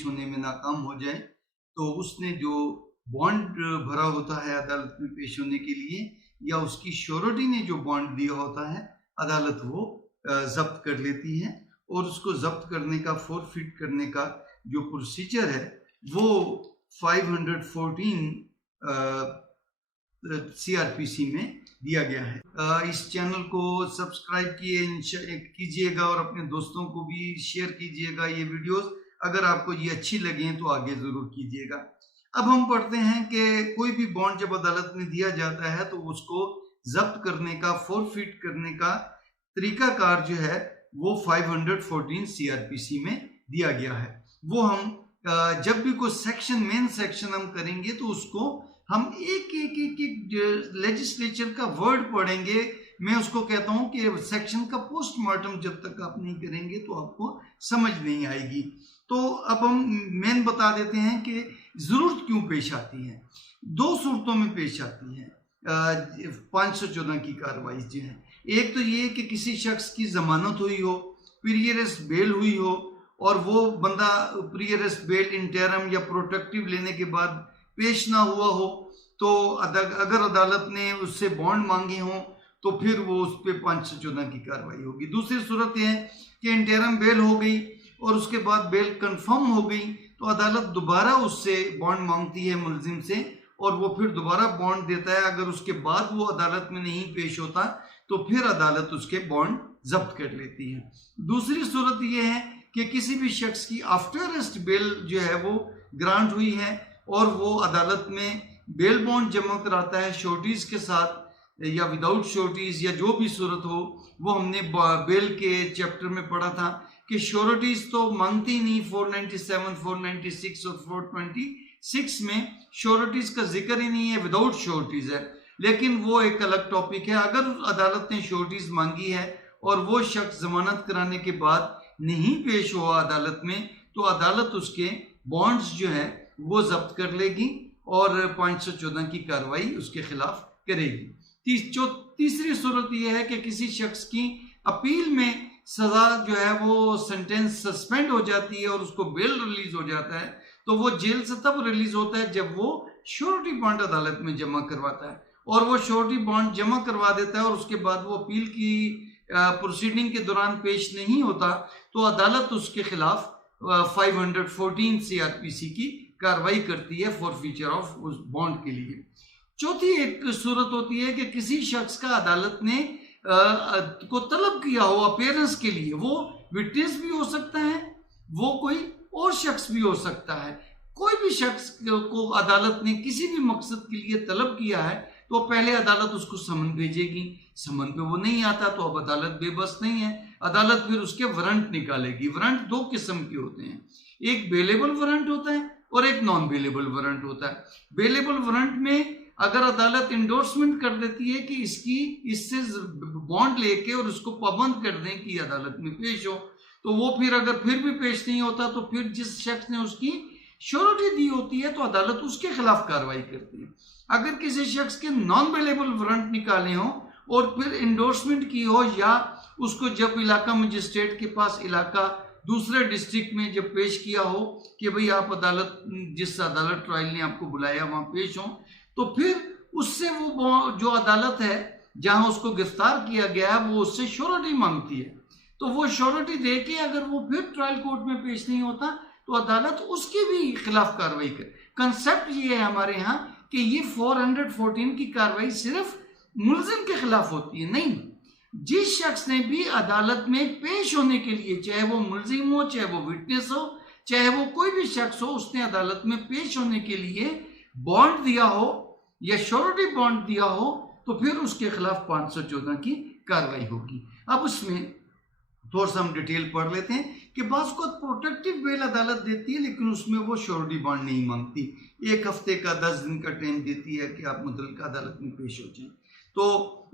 पेश होने में नाकाम हो जाए तो उसने जो बॉन्ड भरा होता है अदालत में पेश होने के लिए या उसकी श्योरिटी ने जो बॉन्ड दिया होता है, अदालत वो जब्त कर लेती है और उसको जब्त करने का, फोरफिट करने का जो प्रोसीजर है वो 514 CRPC में दिया गया है। इस चैनल को सब्सक्राइब कीजिएगा और अपने दोस्तों को भी शेयर कीजिएगा ये वीडियोस। अगर आपको ये अच्छी लगे तो आगे ज़रूर कीजिएगा। अब हम पढ़ते हैं कि कोई भी बॉन्ड जब अदालत में दिया जाता है तो उसको जब्त करने का, फोरफिट करने का तरीकाकार जो है वो 514 CRPC में दिया गया है। वो हम जब भी कोई सेक्शन, मेन सेक्शन हम करेंगे तो उसको हम एक लेजिस्लेचर का वर्ड पढ़ेंगे। मैं उसको कहता हूं कि सेक्शन का पोस्टमार्टम जब तक आप नहीं करेंगे तो आपको समझ नहीं आएगी। तो अब हम मेन बता देते हैं कि जरूरत क्यों पेश आती है। दो सूरतों में पेश आती है 514 की कार्रवाई जो है। एक तो ये कि किसी शख्स की जमानत हुई हो, पीरियड बेल हुई हो और वो बंदा पीरियड बेल, इंटरम या प्रोटेक्टिव लेने के बाद पेश ना हुआ हो, तो अगर अदालत ने उससे बॉन्ड मांगे हों तो फिर वो उस पर 514 की कार्रवाई होगी। दूसरी सूरत यह है कि इंटरम बेल हो गई और उसके बाद बेल कंफर्म हो गई तो अदालत दोबारा उससे बॉन्ड मांगती है मुलजिम से और वो फिर दोबारा बॉन्ड देता है। अगर उसके बाद वो अदालत में नहीं पेश होता तो फिर अदालत उसके बॉन्ड जब्त कर लेती है। दूसरी सूरत यह है कि किसी भी शख्स की आफ्टर अरेस्ट बेल जो है वो ग्रांट हुई है और वो अदालत में बेल बॉन्ड जमा कराता है श्योरिटीज के साथ या विदाउट श्योरिटीज या जो भी सूरत हो। वो हमने बेल के चैप्टर में पढ़ा था कि श्योरिटीज तो मांगती नहीं, 497, 496 और 426 में श्योरिटीज का जिक्र ही नहीं है, विदाउट श्योरिटीज है। लेकिन वो एक अलग टॉपिक है। अगर अदालत ने श्योरिटीज मांगी है और वो शख्स जमानत कराने के बाद नहीं पेश हुआ अदालत में तो अदालत उसके बॉन्ड्स जो है वो जब्त कर लेगी और 514 की कार्रवाई उसके खिलाफ करेगी। तीसरी सूरत यह है कि किसी शख्स की अपील में सजा जो है वो सेंटेंस सस्पेंड हो जाती है और उसको बेल रिलीज हो जाता है तो वो जेल से तब रिलीज होता है जब वो श्योरिटी बॉन्ड अदालत में जमा करवाता है और वो श्योरिटी बॉन्ड जमा करवा देता है और उसके बाद वो अपील की प्रोसीडिंग के दौरान पेश नहीं होता तो अदालत उसके खिलाफ 514 CRPC की कार्रवाई करती है फॉरफीचर ऑफ उस बॉन्ड के लिए। चौथी एक सूरत होती है कि किसी शख्स का अदालत ने को तलब किया हो अपीयरेंस के लिए। वो विटनेस भी हो सकता है, वो कोई और शख्स भी हो सकता है। कोई भी शख्स को अदालत ने किसी भी मकसद के लिए तलब किया है तो पहले अदालत उसको समन भेजेगी। समन पे वो नहीं आता तो अब अदालत बेबस नहीं है, अदालत फिर उसके वारंट निकालेगी। वारंट दो किस्म के होते हैं, एक बेलेबल वारंट होता है और एक नॉन बेलेबल वारंट होता है। बेलेबल वारंट में अगर अदालत इंडोर्समेंट कर देती है कि इससे बॉन्ड लेके और उसको पाबंद कर दें कि अदालत में पेश हो, तो वो फिर अगर फिर भी पेश नहीं होता तो फिर जिस शख्स ने उसकी श्योरिटी दी होती है तो अदालत उसके खिलाफ कार्रवाई करती है। अगर किसी शख्स के नॉन बेलेबल वारंट निकाले हो और फिर इंडोर्समेंट की हो या उसको जब इलाका मजिस्ट्रेट के पास इलाका दूसरे डिस्ट्रिक्ट में जब पेश किया हो कि भाई आप अदालत, जिस अदालत ट्रायल ने आपको बुलाया वहां पेश हो, तो फिर उससे वो जो अदालत है जहां उसको गिरफ्तार किया गया है वो उससे श्योरिटी मांगती है। तो वो श्योरिटी दे के अगर वो फिर ट्रायल कोर्ट में पेश नहीं होता तो अदालत उसके भी खिलाफ कार्रवाई करे। कंसेप्ट ये है हमारे यहाँ कि ये 414 की कार्रवाई सिर्फ मुलजिम के खिलाफ होती है, नहीं, जिस शख्स ने भी अदालत में पेश होने के लिए, चाहे वो मुलजिम हो, चाहे वो विटनेस हो, चाहे वो कोई भी शख्स हो, उसने अदालत में पेश होने के लिए बॉन्ड दिया हो या श्योरिटी बॉन्ड दिया हो तो फिर उसके खिलाफ 514 की कार्रवाई होगी। अब उसमें थोड़ा सा हम डिटेल पढ़ लेते हैं कि बाज़ को प्रोटेक्टिव बेल अदालत देती है लेकिन उसमें वो श्योरिटी बॉन्ड नहीं मांगती। 1 हफ्ते का 10 दिन का टाइम देती है कि आप मुतल्लिका अदालत में पेश हो जाएं, तो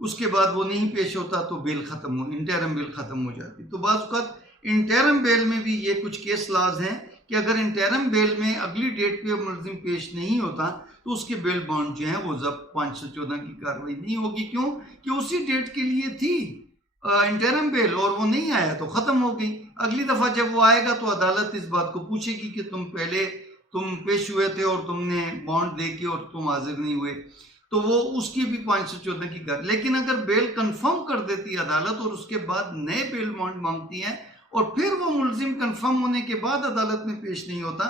उसके बाद वो नहीं पेश होता तो बेल खत्म हो, इंटरम बेल खत्म हो जाती। तो बाज़ का इंटरम बेल में भी ये कुछ केस लाज हैं कि अगर इंटरम बेल में अगली डेट पे मुलजिम पेश नहीं होता तो उसके बेल बॉन्ड जो है वो जब 514 की कार्रवाई नहीं होगी। क्यों? कि उसी डेट के लिए थी इंटरम बेल और वो नहीं आया तो खत्म हो गई। अगली दफा जब वो आएगा तो अदालत इस बात को पूछेगी कि तुम पेश हुए थे और तुमने बॉन्ड दे के और तुम हाजिर नहीं हुए, तो वो उसकी भी 514 की कर। लेकिन अगर बेल कंफर्म कर देती है अदालत और उसके बाद नए बेल बॉन्ड मांगती है और फिर वो मुलजिम कंफर्म होने के बाद अदालत में पेश नहीं होता,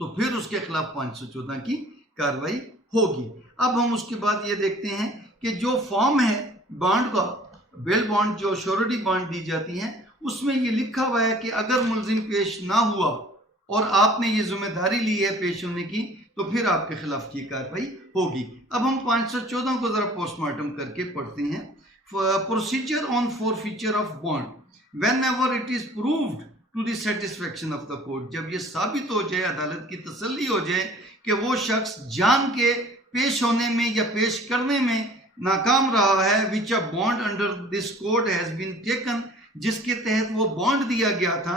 तो फिर उसके खिलाफ 514 की कार्रवाई होगी। अब हम उसके बाद ये देखते हैं कि जो फॉर्म है बॉन्ड का, बेल बॉन्ड जो श्योरिटी बॉन्ड दी जाती है, उसमें ये लिखा हुआ है कि अगर मुलजिम पेश ना हुआ और आपने ये जिम्मेदारी ली है पेश होने की, तो फिर आपके खिलाफ की कार्रवाई होगी। अब हम 514 को जरा पोस्टमार्टम करके पढ़ते हैं। Procedure on forfeiture of bond whenever it is proved to the satisfaction of the court, जब ये साबित हो जाए, अदालत की तसल्ली हो जाए कि वो शख्स जान के पेश होने में या पेश करने में नाकाम रहा है, which a bond under this code has been taken, जिसके तहत वो बॉन्ड दिया गया था,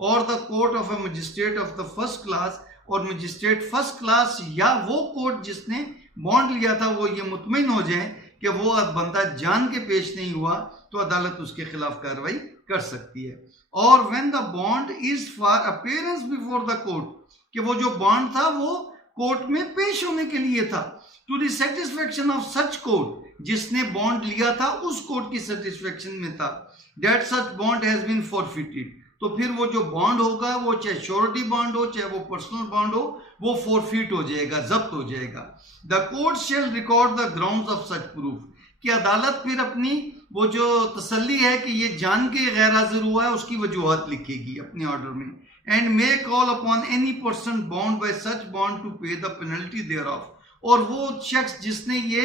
और the court of a magistrate of the first class, और मजिस्ट्रेट फर्स्ट क्लास या वो कोर्ट जिसने बॉन्ड लिया था वो ये मुतमिन हो जाए कि वो बंदा जान के पेश नहीं हुआ, तो अदालत उसके खिलाफ कार्रवाई कर सकती है। और when the bond is for appearance before the court, कि वो जो बॉन्ड था वो कोर्ट में पेश होने के लिए था, to the satisfaction of such court, जिसने बॉन्ड लिया था उस कोर्ट की सेटिस्फेक्शन में था, that such bond has been forfeited, तो फिर वो जो बॉन्ड होगा, वो चाहे श्योरिटी बॉन्ड हो चाहे वो पर्सनल बॉन्ड हो, वो फॉरफिट हो जाएगा, जब्त हो जाएगा। The court shell record the grounds of such proof, कि अदालत फिर अपनी वो जो तसल्ली है कि ये जान के गैर हाजिर हुआ है उसकी वजूहत लिखेगी अपने ऑर्डर में। And may call upon any person bound by such bond to pay the penalty thereof, और वो शख्स जिसने ये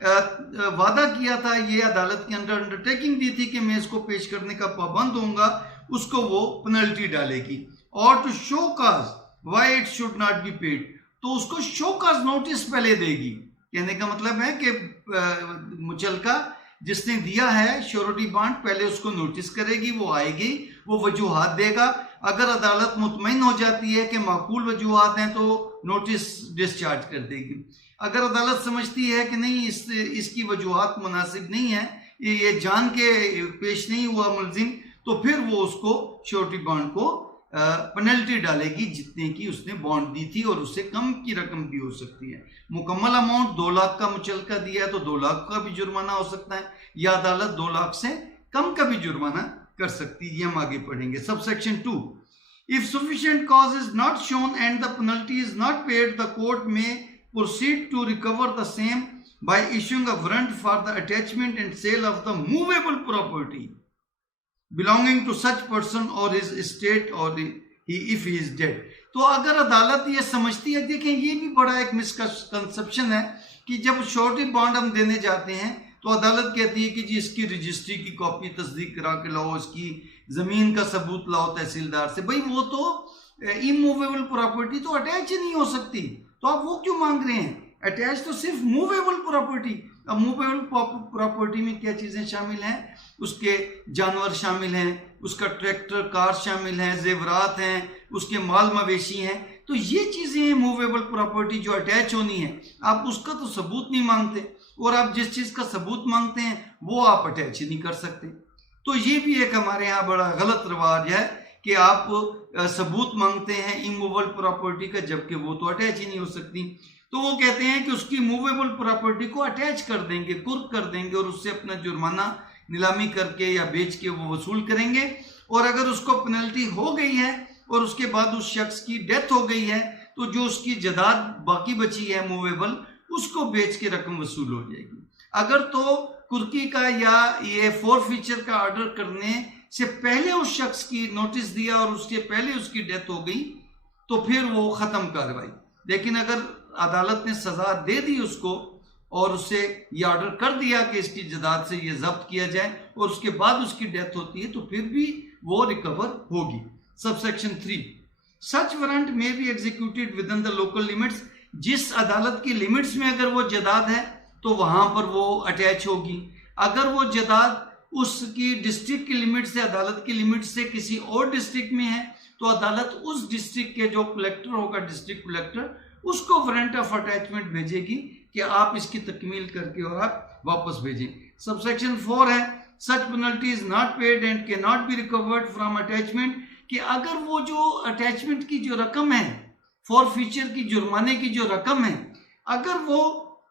वादा किया था, ये अदालत के अंदर अंडरटेकिंग दी थी कि मैं इसको पेश करने का पाबंद होऊंगा, उसको वो पेनल्टी डालेगी। और to show cause why it should not be paid, तो उसको शो काज नोटिस पहले देगी। कहने का मतलब है कि मुचलका जिसने दिया है श्योरिटी बॉन्ड, पहले उसको नोटिस करेगी, वो आएगी, वो वजूहात देगा। अगर अदालत मुतमईन हो जाती है कि माकूल वजूहात हैं तो नोटिस डिस्चार्ज कर देगी। अगर अदालत समझती है कि नहीं इसकी वजूहात मुनासिब नहीं है, ये जान के पेश नहीं हुआ मुलजिम, तो फिर वो उसको श्योरिटी बॉन्ड को पेनल्टी डालेगी जितने की उसने बॉन्ड दी थी, और उससे कम की रकम भी हो सकती है। मुकम्मल अमाउंट 2 लाख का मुचलका दिया है तो 2 लाख का भी जुर्माना हो सकता है, या अदालत 2 लाख से कम का भी जुर्माना कर सकती है। ये हम आगे पढ़ेंगे। Subsection 2, if sufficient cause is not shown and the penalty is not paid, the court में proceed to recover the same by issuing a warrant for the attachment and sale of the movable property belonging to such person or his estate, or if he is dead। तो अगर अदालत ये समझती है, देखें ये भी बड़ा एक मिसकंसेप्शन है कि जब श्योरिटी बॉन्ड हम देने जाते हैं तो अदालत कहती है कि जी इसकी रजिस्ट्री की कॉपी तस्दीक करा के लाओ, इसकी जमीन का सबूत लाओ तहसीलदार से। भाई वो तो इमूवेबल प्रॉपर्टी तो अटैच ही नहीं हो सकती, तो आप वो क्यों मांग रहे हैं? अटैच तो सिर्फ मूवेबल प्रॉपर्टी। अब मूवेबल प्रॉपर्टी में क्या चीजें शामिल हैं? उसके जानवर शामिल हैं, उसका ट्रैक्टर कार शामिल हैं, जेवरात हैं, उसके माल मवेशी हैं। तो ये चीजें हैं मूवेबल प्रॉपर्टी जो अटैच होनी है। आप उसका तो सबूत नहीं मांगते, और आप जिस चीज का सबूत मांगते हैं वो आप अटैच ही नहीं कर सकते। तो ये भी एक हमारे यहाँ बड़ा गलत रिवाज है कि आप सबूत मांगते हैं इमूवेबल प्रॉपर्टी का, जबकि वो तो अटैच ही नहीं हो सकती। तो वो कहते हैं कि उसकी मूवेबल प्रॉपर्टी को अटैच कर देंगे, कुर्क कर देंगे, और उससे अपना जुर्माना नीलामी करके या बेच के वो वसूल करेंगे। और अगर उसको पेनल्टी हो गई है और उसके बाद उस शख्स की डेथ हो गई है, तो जो उसकी जायदाद बाकी बची है मूवेबल, उसको बेच के रकम वसूल हो जाएगी। अगर तो कुर्की का या ये फॉरफीचर का ऑर्डर करने से पहले उस शख्स की नोटिस दिया और उसके पहले उसकी डेथ हो गई, तो फिर वो खत्म कार्रवाई। लेकिन अगर अदालत ने सजा दे दी उसको और उससे ये ऑर्डर कर दिया कि इसकी जायदाद से ये जब्त किया जाए, और उसके बाद उसकी डेथ होती है, तो फिर भी वो रिकवर होगी। सबसेक्शन 3, सच वारंट में be executed with in the local limits, जिस अदालत की लिमिट्स में अगर वो जायदाद है तो वहां पर वो अटैच होगी। अगर वो जायदाद उसकी डिस्ट्रिक्ट की लिमिट से, अदालत की लिमिट से किसी और डिस्ट्रिक्ट में है, तो अदालत उस डिस्ट्रिक्ट के जो कलेक्टर होगा, डिस्ट्रिक्ट कलेक्टर, उसको वारंट ऑफ अटैचमेंट भेजेगी कि आप इसकी तकमील करके और आप वापस भेजें। सबसेक्शन 4 है, such penalty is not paid and cannot be recovered from attachment, कि अगर वो जो अटैचमेंट की जो रकम है, फॉरफीचर की जुर्माने की जो रकम है, अगर वो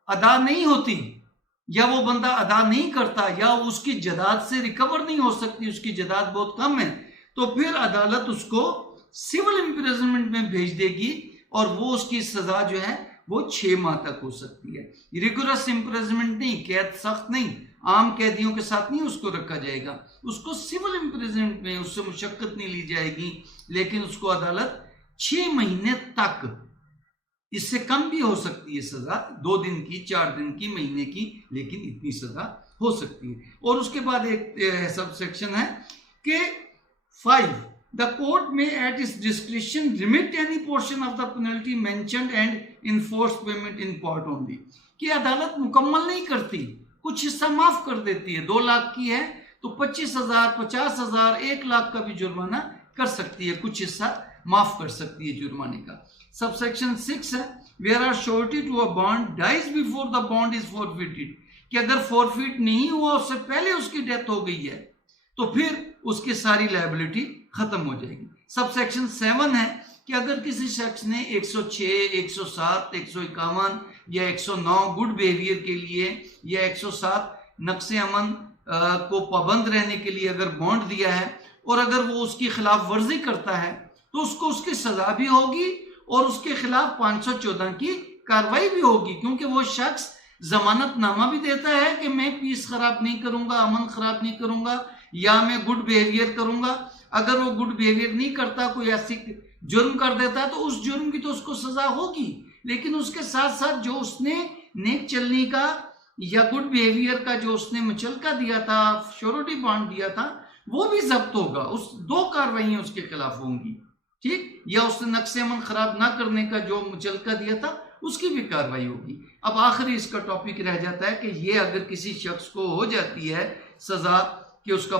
अदा नहीं होती या वो बंदा अदा नहीं करता या उसकी जदाद से रिकवर नहीं हो सकती, उसकी जदाद बहुत कम है, तो फिर अदालत उसको सिविल इम्प्रिजनमेंट में भेज देगी और वो उसकी सजा जो है वो 6 माह तक हो सकती है। रिगुलस इम्प्रिजनमेंट नहीं, कैद सख्त नहीं, आम कैदियों के साथ नहीं उसको रखा जाएगा, उसको सिविल इम्प्रिजनमेंट में उससे मुशक्कत नहीं ली जाएगी, लेकिन उसको अदालत 6 महीने तक, इससे कम भी हो सकती है सजा, 2 दिन की, 4 दिन की, महीने की, लेकिन इतनी सजा हो सकती है। और उसके बाद एक सब सेक्शन है कि 5 the court may at its discretion remit any portion of the penalty mentioned and enforce payment in part only, कि अदालत मुकम्मल नहीं करती, कुछ हिस्सा माफ कर देती है। 2 लाख की है तो 25,000, 50,000, 1 लाख का भी जुर्माना कर सकती है, कुछ हिस्सा माफ कर सकती है जुर्माने का। सबसेक्शन 6 है where are surety to a bond dies before the bond is forfeited, कि अगर फॉरफिट नहीं हुआ, उससे पहले उसकी डेथ हो गई है, तो फिर उसकी सारी लायबिलिटी खत्म हो जाएगी। सबसेक्शन 7 है कि अगर किसी शख्स ने 106, 107, 151 या 109 गुड बिहेवियर के लिए या 107 नक्शे अमन को पाबंद रहने के लिए अगर बॉन्ड दिया है और अगर वो उसकी खिलाफ वर्जी करता है तो उसको उसकी सजा भी होगी और उसके खिलाफ 514 की कार्रवाई भी होगी, क्योंकि वो शख्स जमानतनामा भी देता है कि मैं पीस खराब नहीं करूंगा, अमन खराब नहीं करूंगा या मैं गुड बिहेवियर करूंगा। अगर वो गुड बिहेवियर नहीं करता, कोई ऐसी जुर्म कर देता है, तो उस जुर्म की तो उसको सजा होगी, लेकिन उसके साथ साथ जो उसने नेक चलने का या गुड बिहेवियर का जो उसने मुचलका दिया था, श्योरिटी बॉन्ड दिया था, वो भी जब्त होगा। उस 2 कार्रवाइयां उसके खिलाफ होंगी, ठीक, या उसने नक्शे अमन खराब ना करने का जो मुचलका दिया था उसकी भी कार्रवाई होगी। अब आखिरी इसका टॉपिक रह जाता है कि ये अगर किसी शख्स को हो जाती है सजा कि उसका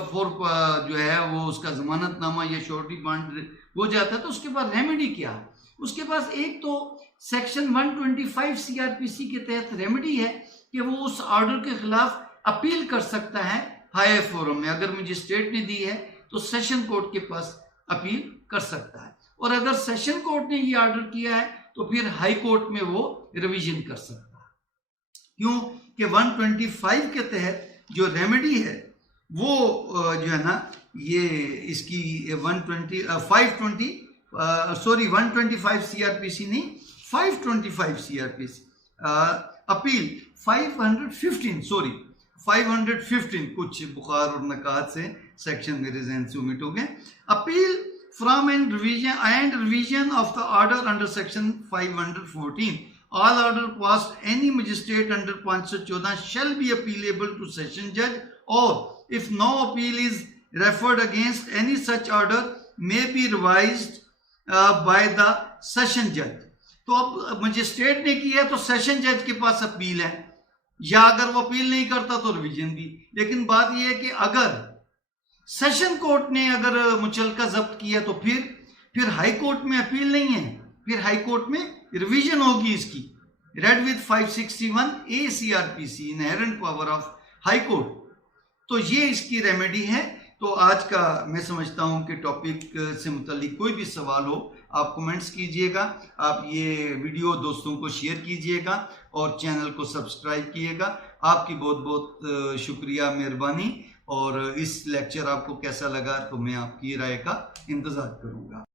जो है वो उसका जमानतनामा या श्योरिटी बॉन्ड हो जाता है, तो उसके बाद रेमेडी क्या है? उसके पास एक तो सेक्शन 125 सीआरपीसी के तहत रेमेडी है कि वो उस ऑर्डर के खिलाफ अपील कर सकता है हायर फोरम में। अगर मजिस्ट्रेट ने दी है तो सेशन कोर्ट के पास अपील कर सकता है, और अगर सेशन कोर्ट ने ये ऑर्डर किया है तो फिर हाई कोर्ट में वो रिवीजन कर सकता है। क्यों कि 125 के तहत जो रेमेडी है वो जो है ना, ये इसकी 125 सीआरपीसी नहीं, 525 सीआरपीसी अपील 515 कुछ बुखार और नकात से सेक्शन मेरे जहन से ओमिट हो गए। Appeal from and revision of the order under section 514, all order passed any magistrate under 514 shall be appealable to session judge, or if no appeal is referred against any such order may be revised by the session judge। तो अब magistrate ने किया तो session जज के पास appeal है, या अगर वो अपील नहीं करता तो रिवीजन भी। लेकिन बात यह है कि अगर सेशन कोर्ट ने अगर मुचलका जब्त किया तो फिर हाई कोर्ट में अपील नहीं है, फिर हाई कोर्ट में रिवीजन होगी इसकी। Read with 561 A CrPC inherent power of high court. तो ये इसकी रेमेडी है। तो आज का मैं समझता हूं कि टॉपिक से मुतालिक कोई भी सवाल हो आप कमेंट्स कीजिएगा, आप ये वीडियो दोस्तों को शेयर कीजिएगा और चैनल को सब्सक्राइब कीजिएगा। आपकी बहुत बहुत शुक्रिया, मेहरबानी। और इस लेक्चर आपको कैसा लगा तो मैं आपकी राय का इंतज़ार करूँगा।